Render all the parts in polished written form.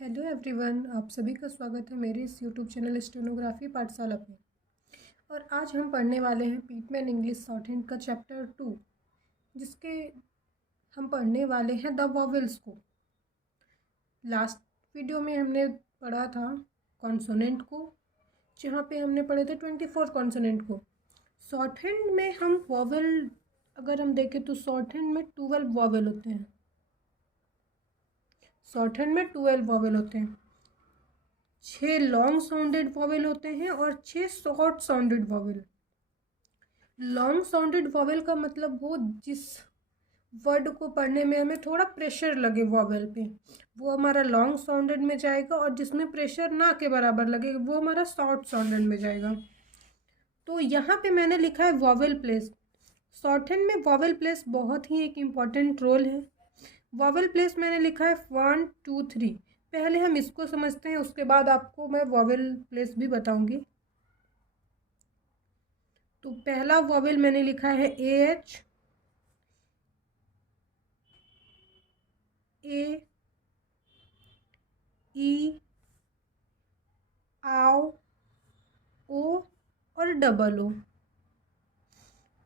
Hello everyone, आप सभी का स्वागत है मेरे इस यूट्यूब चैनल स्टेनोग्राफी पाठशाला पे। और आज हम पढ़ने वाले हैं पीटमैन इंग्लिश शॉर्ट हैंड का चैप्टर 2, जिसके हम पढ़ने वाले हैं द वॉवेल्स को। लास्ट वीडियो में हमने पढ़ा था कॉन्सोनेंट को, जहाँ पे हमने पढ़े थे 24 कॉन्सोनेंट को। शॉर्ट हैंड में हम वॉवेल अगर हम देखें तो शॉर्ट हैंड में 12 वॉवेल होते हैं। शॉर्ट हैंड में 12 वॉवेल होते हैं। 6 लॉन्ग साउंडेड वॉवेल होते हैं और 6 short sounded vowel. Long sounded vowel का मतलब वो जिस वर्ड को पढ़ने में हमें थोड़ा प्रेशर लगे वॉवेल पे, वो हमारा लॉन्ग साउंडेड में जाएगा, और जिसमें प्रेशर ना के बराबर लगे वो हमारा शॉर्ट साउंडेड में जाएगा। तो यहाँ पे मैंने लिखा है वॉवेल प्लेस। शॉर्ट हैंड में वॉवेल प्लेस बहुत ही एक इम्पॉर्टेंट रोल है। वॉवेल प्लेस मैंने लिखा है 1 2 3। पहले हम इसको समझते हैं, उसके बाद आपको मैं वॉवेल प्लेस भी बताऊंगी। तो पहला वॉवेल मैंने लिखा है AH, A, E, आओ, O और डबल O।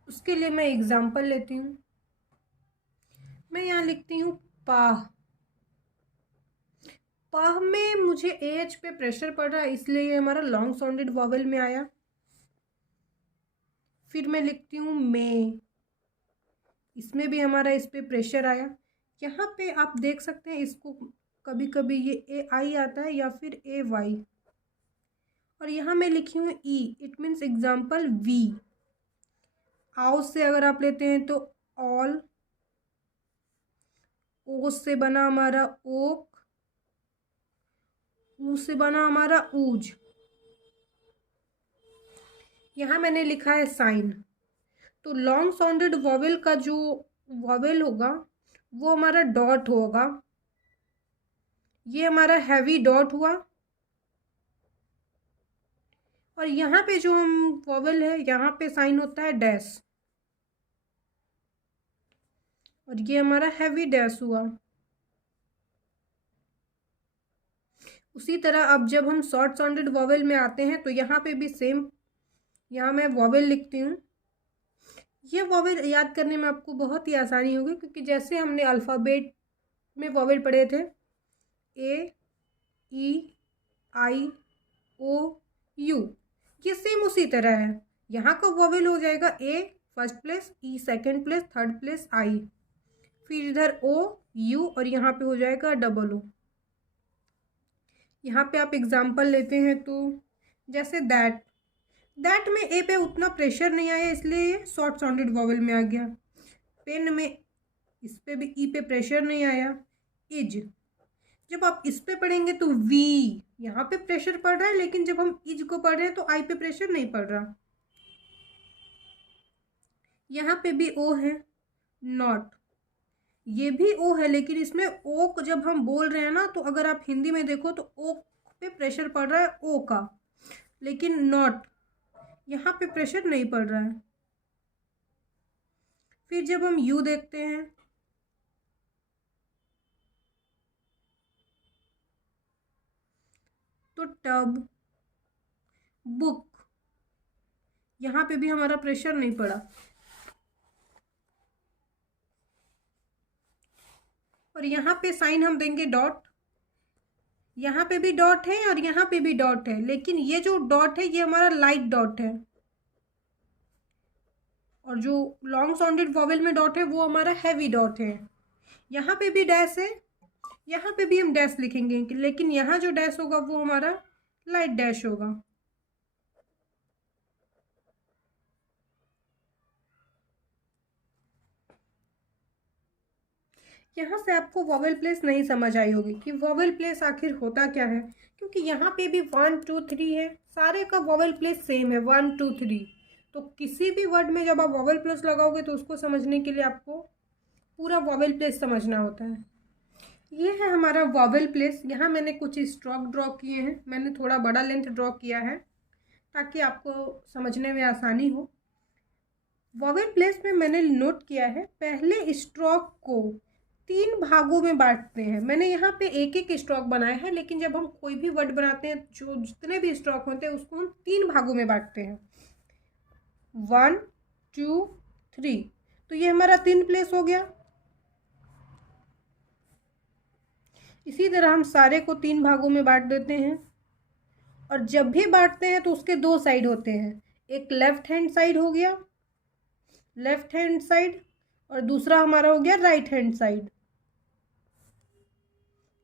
उसके लिए मैं एग्जाम्पल लेती हूँ। मैं यहाँ लिखती हूँ पाह। पाह में मुझे AH पे प्रेशर पड़ रहा है, इसलिए ये हमारा लॉन्ग साउंडेड वॉवेल में आया। फिर मैं लिखती हूँ में, इसमें भी हमारा इस पे प्रेशर आया। यहाँ पे आप देख सकते हैं, इसको कभी कभी ये AI आता है या फिर AY। और यहाँ मैं लिखी हूँ E, it means example V। आओ से अगर आप लेते हैं तो ऑल, ओ से बना हमारा ओक, ऊ से बना हमारा ऊज। यहाँ मैंने लिखा है साइन। तो लॉन्ग साउंडेड वॉवेल का जो वॉवेल होगा वो हमारा डॉट होगा। ये हमारा हैवी डॉट हुआ। और यहाँ पे जो हम वॉवेल है, यहाँ पे साइन होता है डैश, और ये हमारा हैवी डैश हुआ। उसी तरह अब जब हम शॉर्ट साउंडेड वॉवेल में आते हैं तो यहाँ पे भी सेम, यहाँ मैं वॉवेल लिखती हूँ। ये वॉवेल याद करने में आपको बहुत ही आसानी होगी, क्योंकि जैसे हमने अल्फ़ाबेट में वॉवेल पढ़े थे A, E, I, O, U, ये सेम उसी तरह है। यहाँ का वॉवेल हो जाएगा A first place, E second place, third place I, फिर इधर O, U, और यहाँ पे हो जाएगा डबल O। यहाँ पे आप एग्जाम्पल लेते हैं तो जैसे दैट में ए पे उतना प्रेशर नहीं आया, इसलिए ये शॉर्ट साउंडेड वॉवेल में आ गया। पेन में इस पे भी ई पे प्रेशर नहीं आया। इज, जब आप इस पे पढ़ेंगे तो वी, यहाँ पे प्रेशर पड़ रहा है, लेकिन जब हम इज को पढ़ रहे हैं तो आई पे प्रेशर नहीं पड़ रहा। यहाँ पे भी ओ है। नॉट, ये भी ओ है, लेकिन इसमें ओ को जब हम बोल रहे हैं ना, तो अगर आप हिंदी में देखो तो ओ पे प्रेशर पड़ रहा है ओ का, लेकिन नॉट, यहाँ पे प्रेशर नहीं पड़ रहा है। फिर जब हम यू देखते हैं तो टब, बुक, यहाँ पे भी हमारा प्रेशर नहीं पड़ा। और यहाँ पे साइन हम देंगे डॉट। यहाँ पे भी डॉट है और यहाँ पे भी डॉट है, लेकिन ये जो डॉट है ये हमारा लाइट डॉट है, और जो लॉन्ग साउंडेड वॉवेल में डॉट है वो हमारा हैवी डॉट है। यहाँ पे भी डैश है, यहाँ पे भी हम डैश लिखेंगे, लेकिन यहाँ जो डैश होगा वो हमारा लाइट डैश होगा। यहाँ से आपको वॉवेल प्लेस नहीं समझ आई होगी कि वॉवेल प्लेस आखिर होता क्या है, क्योंकि यहाँ पे भी 1 2 3 है, सारे का वॉवेल प्लेस सेम है 1 2 3। तो किसी भी वर्ड में जब आप वॉवेल प्लेस लगाओगे तो उसको समझने के लिए आपको पूरा वॉवेल प्लेस समझना होता है। ये है हमारा वॉवेल प्लेस। यहाँ मैंने कुछ स्ट्रोक ड्रॉ किए हैं, मैंने थोड़ा बड़ा लेंथ ड्रॉ किया है ताकि आपको समझने में आसानी हो। वॉवेल प्लेस में मैंने नोट किया है, पहले स्ट्रोक को तीन भागों में बांटते हैं। मैंने यहाँ पे एक एक स्ट्रोक बनाया है, लेकिन जब हम कोई भी वर्ड बनाते हैं, जो जितने भी स्ट्रोक होते हैं उसको हम तीन भागों में बांटते हैं, 1 2 3। तो ये हमारा 3 प्लेस हो गया। इसी तरह हम सारे को 3 भागों में बांट देते हैं, और जब भी बांटते हैं तो उसके 2 साइड होते हैं। एक लेफ्ट हैंड साइड हो गया, लेफ्ट हैंड साइड, और दूसरा हमारा हो गया राइट हैंड साइड।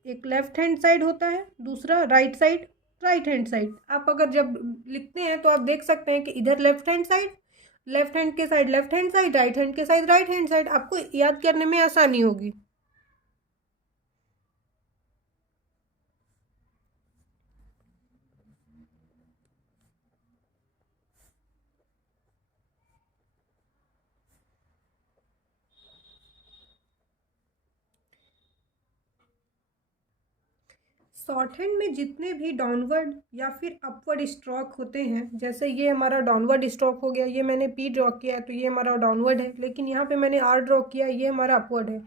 एक लेफ्ट हैंड साइड होता है, दूसरा right side, right hand side. आप अगर जब लिखते हैं तो आप देख सकते हैं कि इधर left hand side, left hand के side left hand side, right hand के साइड राइट हैंड साइड। आपको याद करने में आसानी होगी। शॉर्ट हैंड में जितने भी डाउनवर्ड या फिर अपवर्ड स्ट्रोक होते हैं, जैसे ये हमारा डाउनवर्ड स्ट्रोक हो गया, ये मैंने पी ड्रॉ किया है तो ये हमारा डाउनवर्ड है, लेकिन यहाँ पे मैंने आर ड्रॉ किया, ये हमारा अपवर्ड है।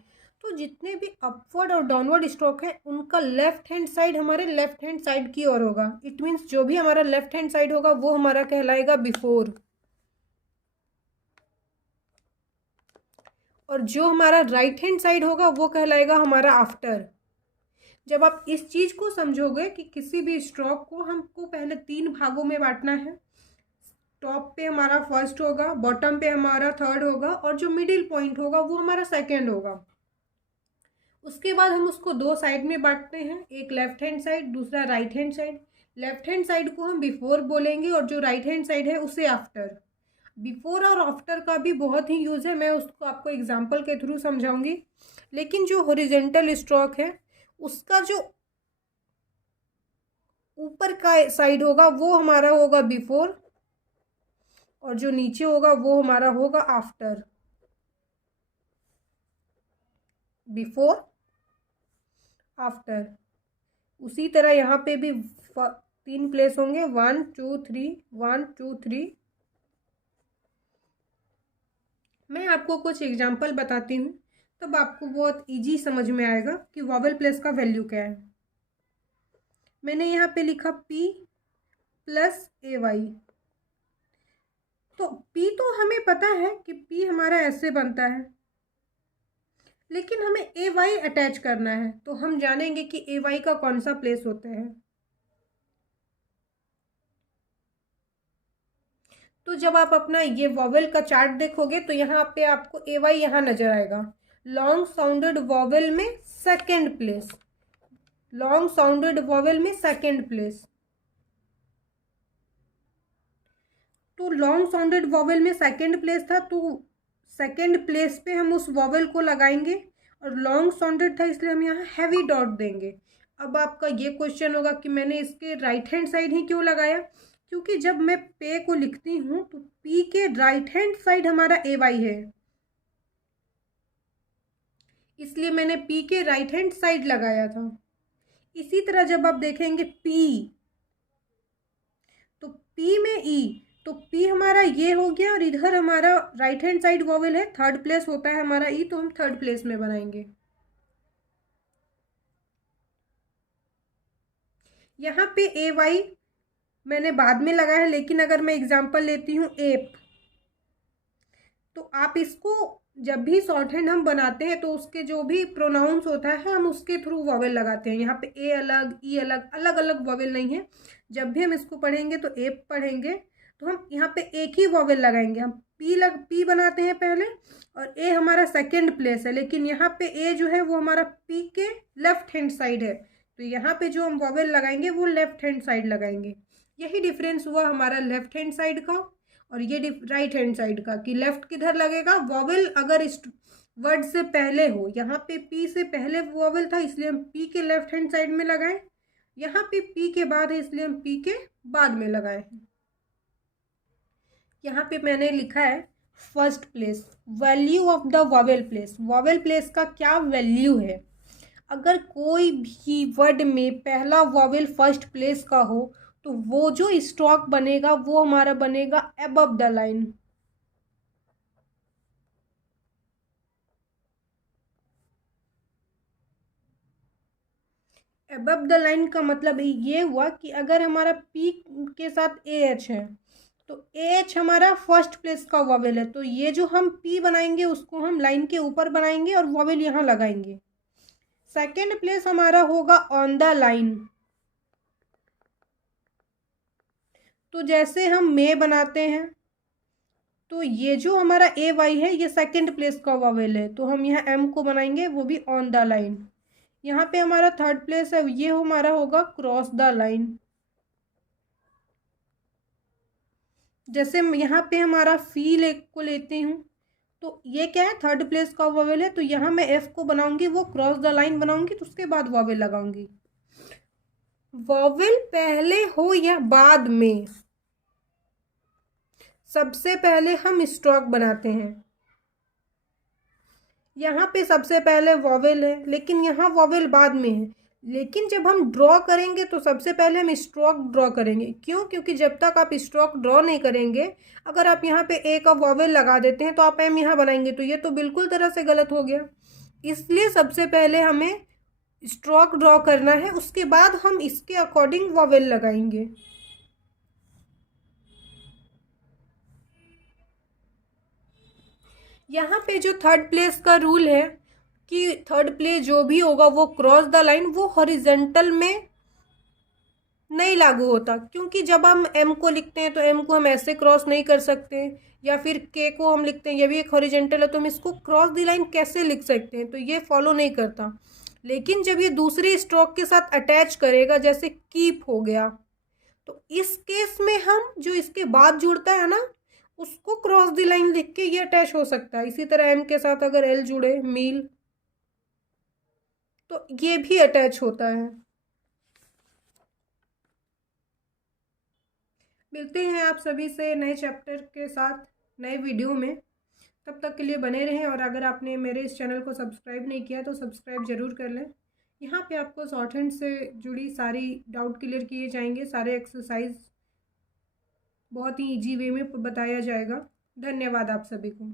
तो जितने भी अपवर्ड और डाउनवर्ड स्ट्रोक है उनका लेफ्ट हैंड साइड हमारे लेफ्ट हैंड साइड की ओर होगा। इट मीन्स जो भी हमारा लेफ्ट हैंड साइड होगा वो हमारा कहलाएगा बिफोर, और जो हमारा राइट हैंड साइड होगा वो कहलाएगा हमारा आफ्टर। जब आप इस चीज को समझोगे कि किसी भी स्ट्रोक को हमको पहले 3 भागों में बांटना है, टॉप पे हमारा फर्स्ट होगा, बॉटम पे हमारा थर्ड होगा, और जो मिडिल पॉइंट होगा वो हमारा सेकेंड होगा। उसके बाद हम उसको 2 साइड में बांटते हैं, एक लेफ्ट हैंड साइड, दूसरा right hand side. Left hand side को हम बिफोर बोलेंगे और जो राइट हैंड साइड है उसे आफ्टर। बिफोर और आफ्टर का भी बहुत ही यूज है, मैं उसको आपको एग्जाम्पल के थ्रू समझाऊंगी। लेकिन जो हॉरिजॉन्टल स्ट्रोक है उसका जो ऊपर का साइड होगा वो हमारा होगा बिफोर, और जो नीचे होगा वो हमारा होगा आफ्टर। Before after. उसी तरह यहाँ पे भी 3 प्लेस होंगे, 1 2 3, 1 2 3। मैं आपको कुछ एग्जाम्पल बताती हूँ, तब आपको बहुत इजी समझ में आएगा कि वॉवेल प्लेस का वैल्यू क्या है। मैंने यहाँ पे लिखा P प्लस AY। तो P तो हमें पता है कि P हमारा ऐसे बनता है, लेकिन हमें AY अटैच करना है, तो हम जानेंगे कि AY का कौन सा प्लेस होता है। तो जब आप अपना ये वॉवेल का चार्ट देखोगे तो यहाँ पे आपको AY यहाँ नजर आएगा, लॉन्ग साउंडेड वॉवेल में second place, long sounded vowel में सेकेंड प्लेस। तो लॉन्ग साउंडेड वॉवेल में सेकेंड प्लेस था, तो सेकेंड प्लेस पे हम उस वॉवेल को लगाएंगे, और लॉन्ग साउंडेड था इसलिए हम यहाँ हैवी डॉट देंगे। अब आपका ये क्वेश्चन होगा कि मैंने इसके राइट हैंड साइड ही क्यों लगाया, क्योंकि जब मैं पे को लिखती हूँ तो पी के राइट हैंड साइड हमारा AY है, इसलिए मैंने पी के राइट हैंड साइड लगाया था। इसी तरह जब आप देखेंगे पी, तो पी में ई, तो पी हमारा ये हो गया, और इधर हमारा राइट हैंड साइड वॉवेल है, थर्ड प्लेस होता है हमारा ई, तो हम थर्ड प्लेस में बनाएंगे। यहाँ पे AY मैंने बाद में लगाया है, लेकिन अगर मैं एग्जांपल लेती हूँ एप, तो आप इसको जब भी शॉर्ट हैंड हम बनाते हैं तो उसके जो भी प्रोनाउंस होता है हम उसके थ्रू वॉवेल लगाते हैं। यहाँ पे ए अलग, ई अलग, अलग अलग वॉवेल नहीं है। जब भी हम इसको पढ़ेंगे तो एप पढ़ेंगे तो हम यहाँ पे एक ही वॉवेल लगाएंगे। हम पी बनाते हैं पहले, और ए हमारा सेकेंड प्लेस है, लेकिन यहाँ पे ए जो है वो हमारा पी के लेफ्ट हैंड साइड है, तो यहाँ पे जो हम वॉवेल लगाएंगे वो लेफ्ट हैंड साइड लगाएंगे। यही डिफरेंस हुआ हमारा लेफ्ट हैंड साइड का और ये राइट हैंड साइड का, कि लेफ्ट किधर लगेगा, वॉवेल अगर इस वर्ड से पहले हो। यहाँ पे पी से पहले वॉवेल था इसलिए हम पी के लेफ्ट हैंड साइड में लगाए, यहाँ पे पी के बाद है इसलिए हम पी के बाद में लगाए हैं। यहाँ पे मैंने लिखा है first place, value of the vowel place. Vowel place का क्या वैल्यू है? अगर कोई भी वर्ड में पहला वॉवेल फर्स्ट प्लेस का हो तो वो जो स्ट्रोक बनेगा वो हमारा बनेगा above the line. Above the line का मतलब ये हुआ कि अगर हमारा पी के साथ ए एच है तो ए एच हमारा फर्स्ट प्लेस का वॉवेल है, तो ये जो हम पी बनाएंगे उसको हम लाइन के ऊपर बनाएंगे और वॉवेल यहाँ लगाएंगे। सेकेंड प्लेस हमारा होगा ऑन द लाइन, तो जैसे हम मे बनाते हैं तो ये जो हमारा ए वाई है ये सेकेंड प्लेस का वॉवेल है, तो हम यहाँ एम को बनाएंगे वो भी ऑन द लाइन। यहाँ पे हमारा थर्ड प्लेस है, ये हमारा होगा क्रॉस द लाइन। जैसे यहाँ पे हमारा फी को लेती हूँ तो ये क्या है, थर्ड प्लेस का वॉवेल है, तो यहाँ मैं एफ को बनाऊंगी वो क्रॉस द लाइन बनाऊंगी, तो उसके बाद वॉवेल लगाऊंगी। वॉवेल पहले हो या बाद में, सबसे पहले हम स्ट्रोक बनाते हैं। यहाँ पे सबसे पहले वॉवेल है लेकिन यहाँ वॉवेल बाद में है, लेकिन जब हम ड्रॉ करेंगे तो सबसे पहले हम स्ट्रोक ड्रॉ करेंगे। क्यों? क्योंकि जब तक आप स्ट्रोक ड्रॉ नहीं करेंगे, अगर आप यहाँ पे ए का वॉवेल लगा देते हैं तो आप एम यहाँ बनाएंगे, तो ये तो बिल्कुल तरह से गलत हो गया। इसलिए सबसे पहले हमें स्ट्रोक ड्रॉ करना है, उसके बाद हम इसके अकॉर्डिंग वॉवेल लगाएंगे। यहाँ पे जो थर्ड प्लेस का रूल है कि थर्ड प्लेस जो भी होगा वो क्रॉस द लाइन, वो हॉरिजेंटल में नहीं लागू होता, क्योंकि जब हम एम को लिखते हैं तो एम को हम ऐसे क्रॉस नहीं कर सकते, या फिर के को हम लिखते हैं ये भी एक हॉरिजेंटल है तो हम इसको क्रॉस द लाइन कैसे लिख सकते हैं, तो ये फॉलो नहीं करता। लेकिन जब ये दूसरी स्ट्रोक के साथ अटैच करेगा, जैसे कीप हो गया, तो इस केस में हम जो इसके बाद जुड़ता है ना उसको क्रॉस द लाइन लिख के ये अटैच हो सकता है। इसी तरह एम के साथ अगर एल जुड़े, मील, तो ये भी अटैच होता है। मिलते हैं आप सभी से नए चैप्टर के साथ नए वीडियो में, तब तक के लिए बने रहें। और अगर आपने मेरे इस चैनल को सब्सक्राइब नहीं किया तो सब्सक्राइब ज़रूर कर लें। यहाँ पे आपको शॉर्ट हैंड से जुड़ी सारी डाउट क्लियर किए जाएंगे, सारे एक्सरसाइज बहुत ही ईजी वे में बताया जाएगा। धन्यवाद आप सभी को।